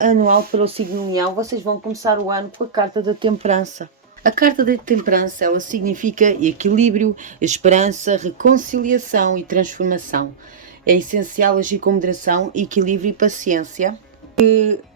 Anual para o signo Leão, vocês vão começar o ano com a carta da temperança. A carta da temperança, ela significa equilíbrio, esperança, reconciliação e transformação. É essencial agir com moderação, equilíbrio e paciência.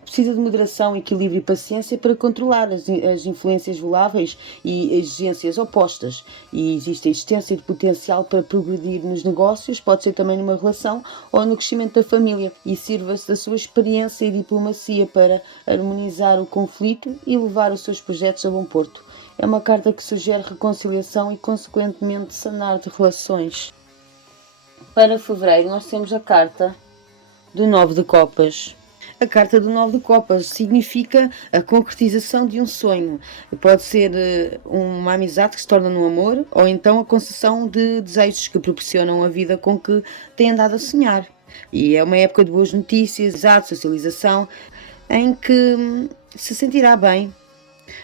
Precisa de moderação, equilíbrio e paciência para controlar as influências voláteis e exigências opostas. E existe a existência de potencial para progredir nos negócios, pode ser também numa relação ou no crescimento da família. E sirva-se da sua experiência e diplomacia para harmonizar o conflito e levar os seus projetos a bom porto. É uma carta que sugere reconciliação e, consequentemente, sanar de relações. Para fevereiro, nós temos a carta do 9 de Copas. A carta do 9 de Copas significa a concretização de um sonho. Pode ser uma amizade que se torna no amor, ou então a concessão de desejos que proporcionam a vida com que tem andado a sonhar. E é uma época de boas notícias, socialização, em que se sentirá bem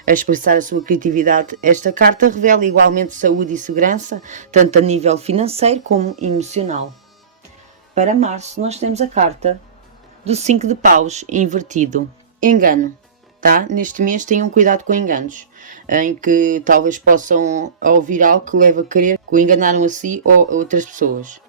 a expressar a sua criatividade. Esta carta revela igualmente saúde e segurança, tanto a nível financeiro como emocional. Para março, nós temos a carta do 5 de paus invertido. Engano, tá? Neste mês tenham cuidado com enganos, em que talvez possam ouvir algo que leva a crer que o enganaram a si ou a outras pessoas.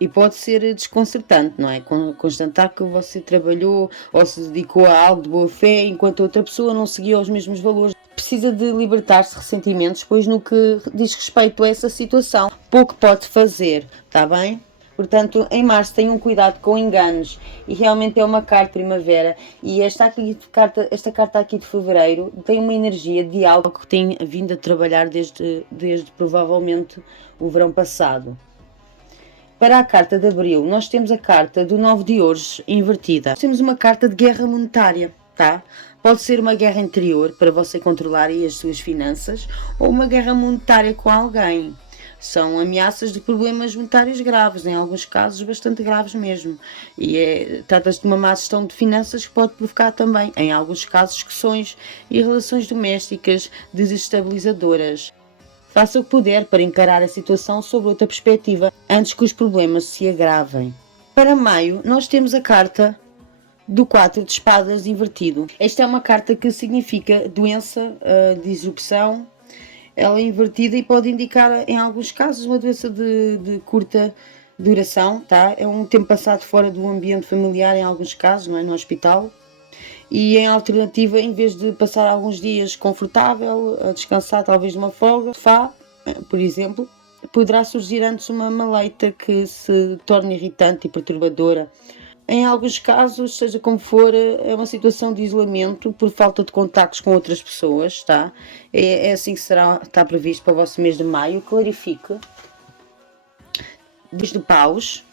E pode ser desconcertante, não é? Constatar que você trabalhou ou se dedicou a algo de boa fé enquanto outra pessoa não seguia os mesmos valores. Precisa de libertar-se de ressentimentos, pois no que diz respeito a essa situação, pouco pode fazer, está bem? Portanto, em março tenham cuidado com enganos e realmente é uma carta de primavera e esta carta aqui de fevereiro tem uma energia de algo que tem vindo a trabalhar desde provavelmente o verão passado. Para a carta de abril, nós temos a carta do 9 de ouros invertida. Nós temos uma carta de guerra monetária, tá? Pode ser uma guerra interior para você controlar aí as suas finanças ou uma guerra monetária com alguém. São ameaças de problemas monetários graves, em alguns casos bastante graves mesmo. E trata-se de uma má gestão de finanças que pode provocar também, em alguns casos, discussões e relações domésticas desestabilizadoras. Faça o que puder para encarar a situação sob outra perspectiva, antes que os problemas se agravem. Para maio, nós temos a carta do 4 de espadas invertido. Esta é uma carta que significa doença, disrupção. Ela é invertida e pode indicar, em alguns casos, uma doença de curta duração, tá? É um tempo passado fora do ambiente familiar, em alguns casos, não é? No hospital. E em alternativa, em vez de passar alguns dias confortável, a descansar talvez numa folga, sofá, por exemplo, poderá surgir antes uma maleita que se torne irritante e perturbadora. Em alguns casos, seja como for, é uma situação de isolamento por falta de contactos com outras pessoas, tá? É assim que está previsto para o vosso mês de maio. Clarifique. Desde paus.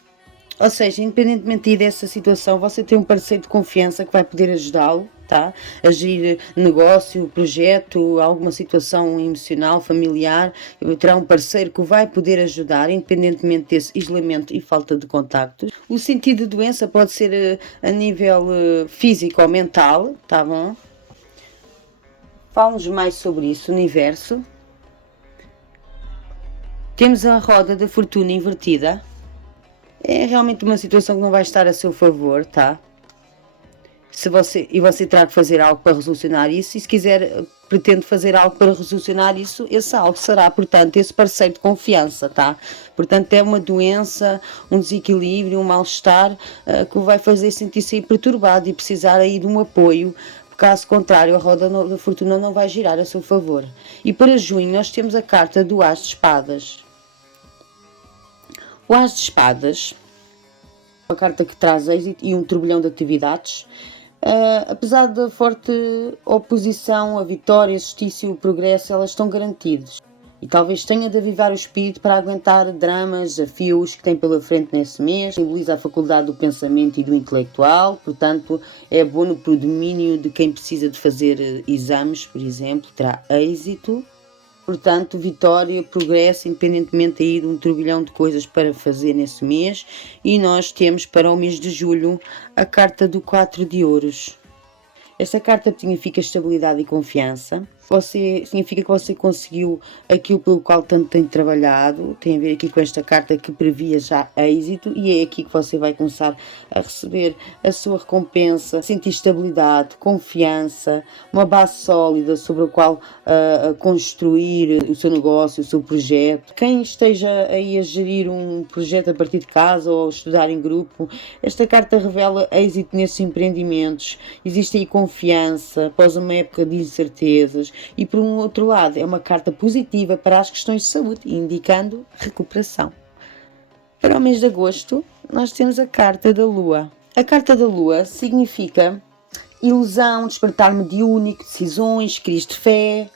Ou seja, independentemente dessa situação, você tem um parceiro de confiança que vai poder ajudá-lo, tá? A gerir negócio, projeto, alguma situação emocional, familiar. Terá um parceiro que vai poder ajudar, independentemente desse isolamento e falta de contactos. O sentido de doença pode ser a nível físico ou mental, tá bom? Fala-nos mais sobre isso, universo. Temos a roda da fortuna invertida. É realmente uma situação que não vai estar a seu favor, tá? Você terá que fazer algo para resolucionar isso, e se quiser, pretende fazer algo para resolucionar isso, esse algo será, portanto, esse parceiro de confiança, tá? Portanto, é uma doença, um desequilíbrio, um mal-estar que o vai fazer sentir-se perturbado e precisar aí de um apoio. Caso contrário, a roda da fortuna não vai girar a seu favor. E para junho, nós temos a carta do As de Espadas. O As de Espadas, uma carta que traz êxito e um turbilhão de atividades. Apesar da forte oposição, a vitória, a justiça e o progresso, elas estão garantidas. E talvez tenha de avivar o espírito para aguentar dramas, desafios que tem pela frente nesse mês. Simboliza a faculdade do pensamento e do intelectual, portanto é bom no predomínio de quem precisa de fazer exames, por exemplo, terá êxito. Portanto, vitória, progresso, independentemente aí de um turbilhão de coisas para fazer nesse mês. E nós temos para o mês de julho a carta do 4 de ouros. Esta carta significa estabilidade e confiança. significa que você conseguiu aquilo pelo qual tanto tem trabalhado. Tem a ver aqui com esta carta que previa já êxito, e é aqui que você vai começar a receber a sua recompensa, sentir estabilidade, confiança, uma base sólida sobre a qual construir o seu negócio, o seu projeto. Quem esteja aí a gerir um projeto a partir de casa ou estudar em grupo, esta carta revela êxito nesses empreendimentos. Existe aí confiança após uma época de incertezas, e por um outro lado é uma carta positiva para as questões de saúde, indicando recuperação. Para o mês de agosto nós temos a carta da Lua. A carta da Lua significa ilusão, despertar mediúnico, decisões, crise de fé.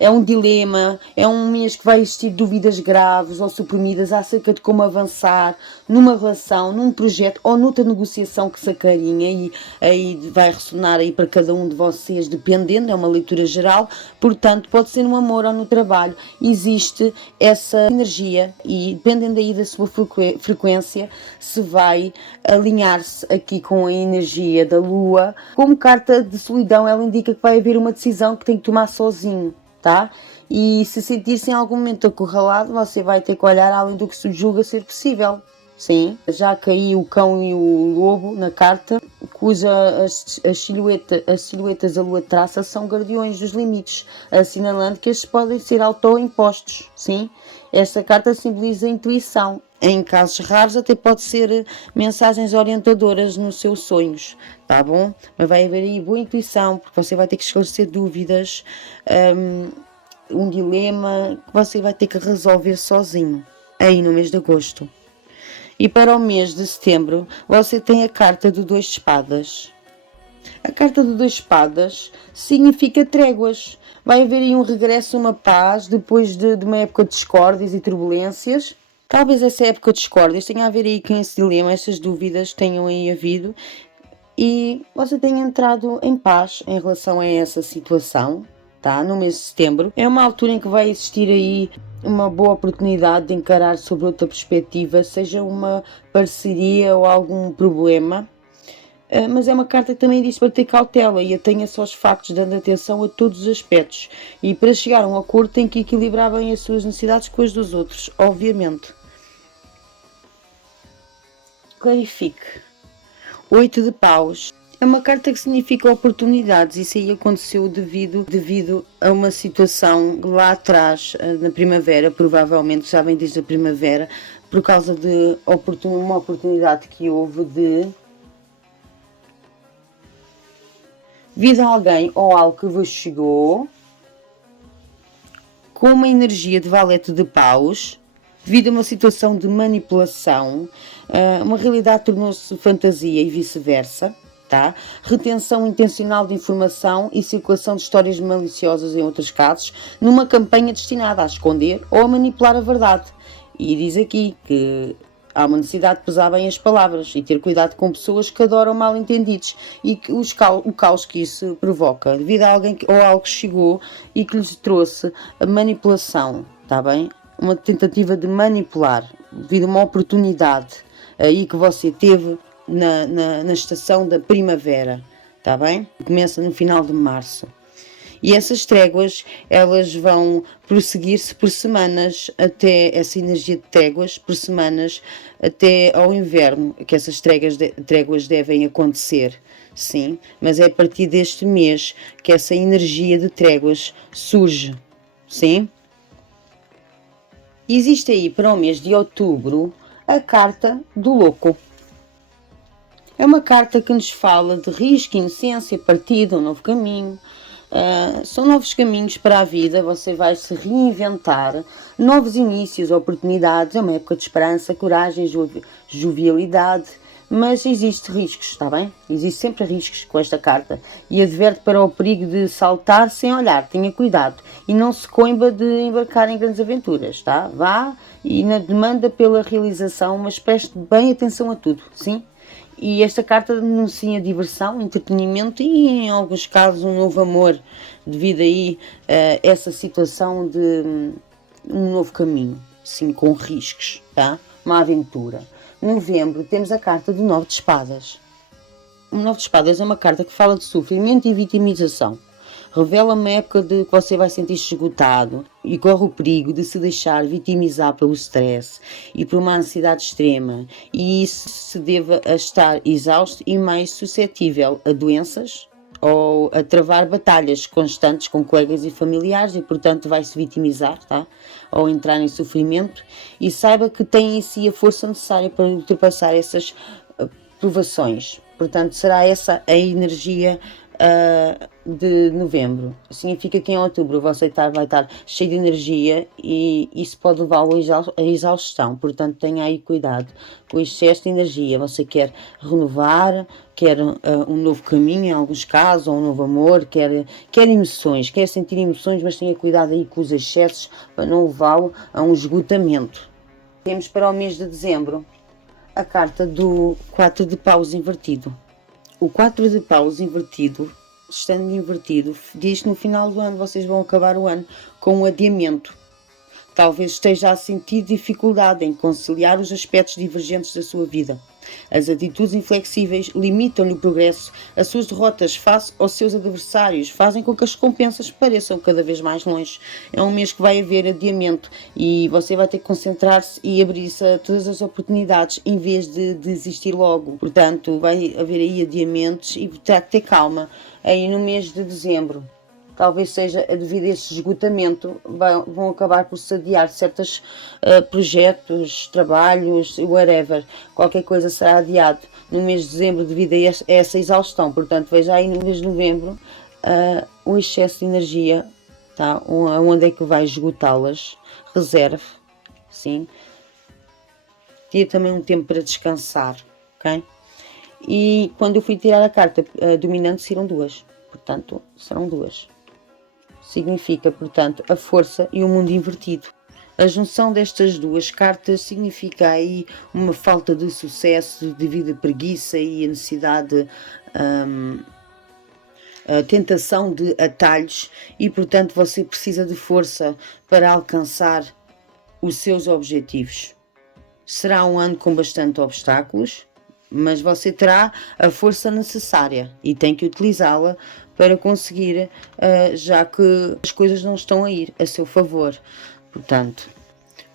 É um dilema, é um mês que vai existir dúvidas graves ou suprimidas acerca de como avançar numa relação, num projeto ou noutra negociação que se acarinha, e aí vai ressonar aí para cada um de vocês, dependendo, é uma leitura geral, portanto pode ser no amor ou no trabalho, existe essa energia, e dependendo aí da sua frequência, se vai alinhar-se aqui com a energia da Lua. Como carta de solidão, ela indica que vai haver uma decisão que tem que tomar sozinho. Tá? E se sentir-se em algum momento acurralado, você vai ter que olhar além do que se julga ser possível. Sim, já caiu o cão e o lobo na carta, cuja as silhuetas a lua traça são guardiões dos limites, assinalando que estes podem ser autoimpostos. Sim, esta carta simboliza a intuição. Em casos raros até pode ser mensagens orientadoras nos seus sonhos, tá bom? Mas vai haver aí boa intuição, porque você vai ter que esclarecer dúvidas, um dilema que você vai ter que resolver sozinho, aí no mês de agosto. E para o mês de setembro você tem a carta do 2 de espadas. A carta do 2 de espadas significa tréguas. Vai haver aí um regresso, uma paz, depois de uma época de discórdias e turbulências. Talvez essa época de discórdias tenha a ver aí com esse dilema, essas dúvidas tenham aí havido, e você tenha entrado em paz em relação a essa situação, tá? No mês de setembro. É uma altura em que vai existir aí uma boa oportunidade de encarar sobre outra perspectiva, seja uma parceria ou algum problema. Mas é uma carta que também diz para ter cautela e atenha-se aos factos, dando atenção a todos os aspectos. E para chegar a um acordo tem que equilibrar bem as suas necessidades com as dos outros, obviamente. Clarifique. 8 de paus. É uma carta que significa oportunidades. Isso aí aconteceu devido a uma situação lá atrás, na primavera, provavelmente já vem desde a primavera, por causa de uma oportunidade que houve de vir a alguém ou algo que vos chegou com uma energia de valete de paus, devido a uma situação de manipulação, uma realidade tornou-se fantasia e vice-versa, tá? Retenção intencional de informação e circulação de histórias maliciosas em outros casos, numa campanha destinada a esconder ou a manipular a verdade. E diz aqui que há uma necessidade de pesar bem as palavras e ter cuidado com pessoas que adoram mal-entendidos e que o caos que isso provoca, devido a alguém ou algo que chegou e que lhes trouxe a manipulação, está bem? Uma tentativa de manipular, devido a uma oportunidade aí que você teve na estação da primavera, está bem? Começa no final de março. E essas tréguas, elas vão prosseguir-se por semanas, até essa energia de tréguas, por semanas, até ao inverno, que essas tréguas devem acontecer, sim, mas é a partir deste mês que essa energia de tréguas surge, sim. Existe aí para o mês de outubro a carta do louco. É uma carta que nos fala de risco, inocência, partida, um novo caminho. São novos caminhos para a vida, você vai se reinventar, novos inícios, oportunidades, é uma época de esperança, coragem, jovialidade, mas existe riscos, está bem? Existe sempre riscos com esta carta e adverte para o perigo de saltar sem olhar, tenha cuidado e não se coimba de embarcar em grandes aventuras, tá? Vá e na demanda pela realização, mas preste bem atenção a tudo, sim? E esta carta denuncia diversão, entretenimento e, em alguns casos, um novo amor, devido aí a essa situação de um novo caminho, sim, com riscos, tá? Uma aventura. Em novembro temos a carta do 9 de espadas. O 9 de espadas é uma carta que fala de sofrimento e vitimização. Revela uma época de que você vai sentir-se esgotado e corre o perigo de se deixar vitimizar pelo stress e por uma ansiedade extrema, e isso se deve a estar exausto e mais suscetível a doenças ou a travar batalhas constantes com colegas e familiares, e portanto vai se vitimizar, tá? Ou entrar em sofrimento, e saiba que tem em si a força necessária para ultrapassar essas provações. Portanto, será essa a energia de novembro. Significa que em outubro você vai estar cheio de energia e isso pode levá-lo à exaustão. Portanto, tenha aí cuidado com o excesso de energia. Você quer renovar, quer um novo caminho em alguns casos, ou um novo amor, quer emoções, quer sentir emoções, mas tenha cuidado aí com os excessos para não levá-lo a um esgotamento. Temos para o mês de dezembro a carta do 4 de paus invertido. O 4 de paus invertido, estando invertido, diz que no final do ano vocês vão acabar o ano com um adiamento. Talvez esteja a sentir dificuldade em conciliar os aspectos divergentes da sua vida. As atitudes inflexíveis limitam-lhe o progresso. As suas derrotas face aos seus adversários fazem com que as recompensas pareçam cada vez mais longe. É um mês que vai haver adiamento e você vai ter que concentrar-se e abrir-se a todas as oportunidades em vez de desistir logo. Portanto, vai haver aí adiamentos e terá que ter calma aí no mês de dezembro. Talvez seja devido a esse esgotamento, vão acabar por se adiar certos projetos, trabalhos, whatever. Qualquer coisa será adiado no mês de dezembro devido a essa exaustão. Portanto, veja aí no mês de novembro o excesso de energia, tá? Onde é que vai esgotá-las. Reserve, sim. Tire também um tempo para descansar, ok? E quando eu fui tirar a carta dominante, saíram duas. Portanto, serão duas. Significa, portanto, a força e o mundo invertido. A junção destas duas cartas significa aí uma falta de sucesso devido à preguiça e a necessidade, a tentação de atalhos, e portanto você precisa de força para alcançar os seus objetivos. Será um ano com bastante obstáculos, mas você terá a força necessária e tem que utilizá-la para conseguir, já que as coisas não estão a ir a seu favor. Portanto,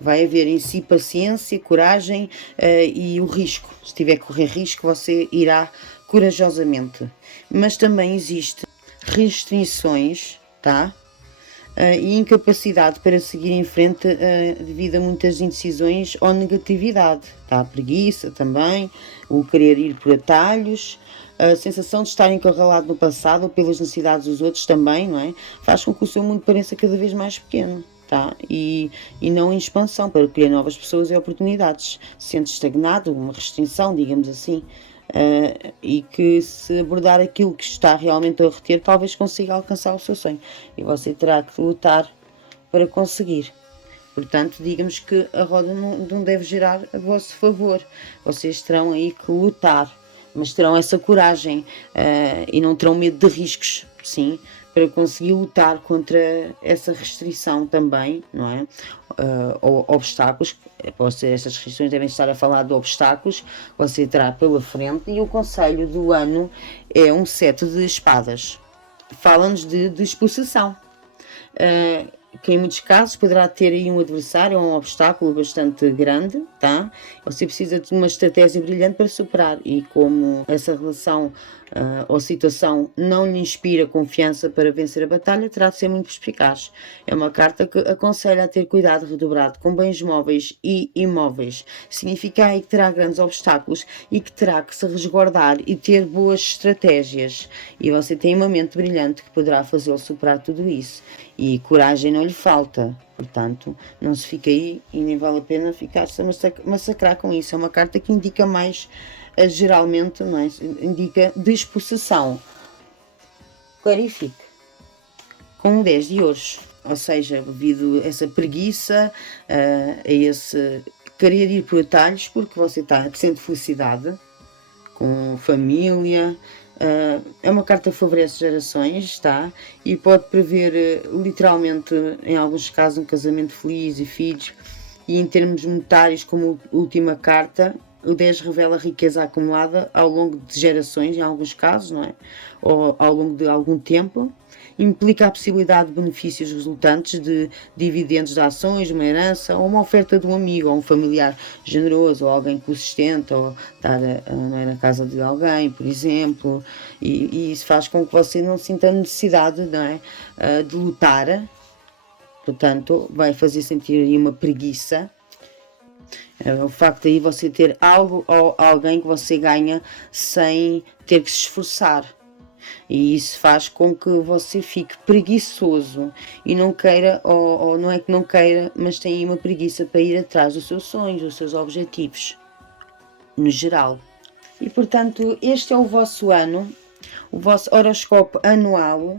vai haver em si paciência, coragem e o risco. Se tiver que correr risco, você irá corajosamente. Mas também existe restrições, tá? E incapacidade para seguir em frente devido a muitas indecisões ou negatividade, tá? A preguiça também, o querer ir por atalhos, a sensação de estar encurralado no passado ou pelas necessidades dos outros também, não é? Faz com que o seu mundo pareça cada vez mais pequeno, tá? E não em expansão, para colher novas pessoas e oportunidades. Sente estagnado, uma restrição, digamos assim. E que se abordar aquilo que está realmente a reter, talvez consiga alcançar o seu sonho, e você terá que lutar para conseguir. Portanto, digamos que a roda não deve girar a vosso favor. Vocês terão aí que lutar, mas terão essa coragem e não terão medo de riscos, sim, para conseguir lutar contra essa restrição também, não é? Ou obstáculos. Essas restrições devem estar a falar de obstáculos que você terá pela frente. E o conselho do ano é um 7 de espadas. Fala-nos de despossessão, que em muitos casos poderá ter aí um adversário ou um obstáculo bastante grande, tá? Você precisa de uma estratégia brilhante para superar, e como essa relação ou situação não lhe inspira confiança para vencer a batalha, terá de ser muito perspicaz. É uma carta que aconselha a ter cuidado redobrado com bens móveis e imóveis. Significa aí que terá grandes obstáculos e que terá que se resguardar e ter boas estratégias, e você tem uma mente brilhante que poderá fazê-lo superar tudo isso, e coragem não lhe falta. Portanto, não se fica aí e nem vale a pena ficar-se a massacrar com isso. É uma carta que indica mais, geralmente, não é? Indica despossessão. Clarifique. Com 10 de ouros. Ou seja, devido a essa preguiça, a esse querer ir por atalhos, porque você sente felicidade com família. É uma carta que favorece gerações, tá? E pode prever literalmente, em alguns casos, um casamento feliz e filhos. E em termos monetários, como última carta, O 10 revela riqueza acumulada ao longo de gerações, em alguns casos, não é? Ou ao longo de algum tempo. Implica a possibilidade de benefícios resultantes de dividendos de ações, uma herança, ou uma oferta de um amigo, ou um familiar generoso, ou alguém que o sustenta, ou estar na casa de alguém, por exemplo. E isso faz com que você não sinta necessidade, não é? De lutar. Portanto, vai fazer sentir aí uma preguiça. O facto de aí você ter algo ou alguém que você ganha sem ter que se esforçar. E isso faz com que você fique preguiçoso e não queira, ou não é que não queira, mas tem aí uma preguiça para ir atrás dos seus sonhos, dos seus objetivos, no geral. E portanto, este é o vosso ano, o vosso horoscópio anual,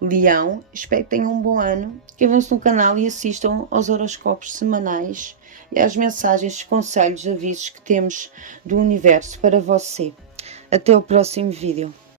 Leão. Espero que tenham um bom ano, que avancem no canal e assistam aos horoscópios semanais e às mensagens, conselhos, avisos que temos do universo para você. Até o próximo vídeo.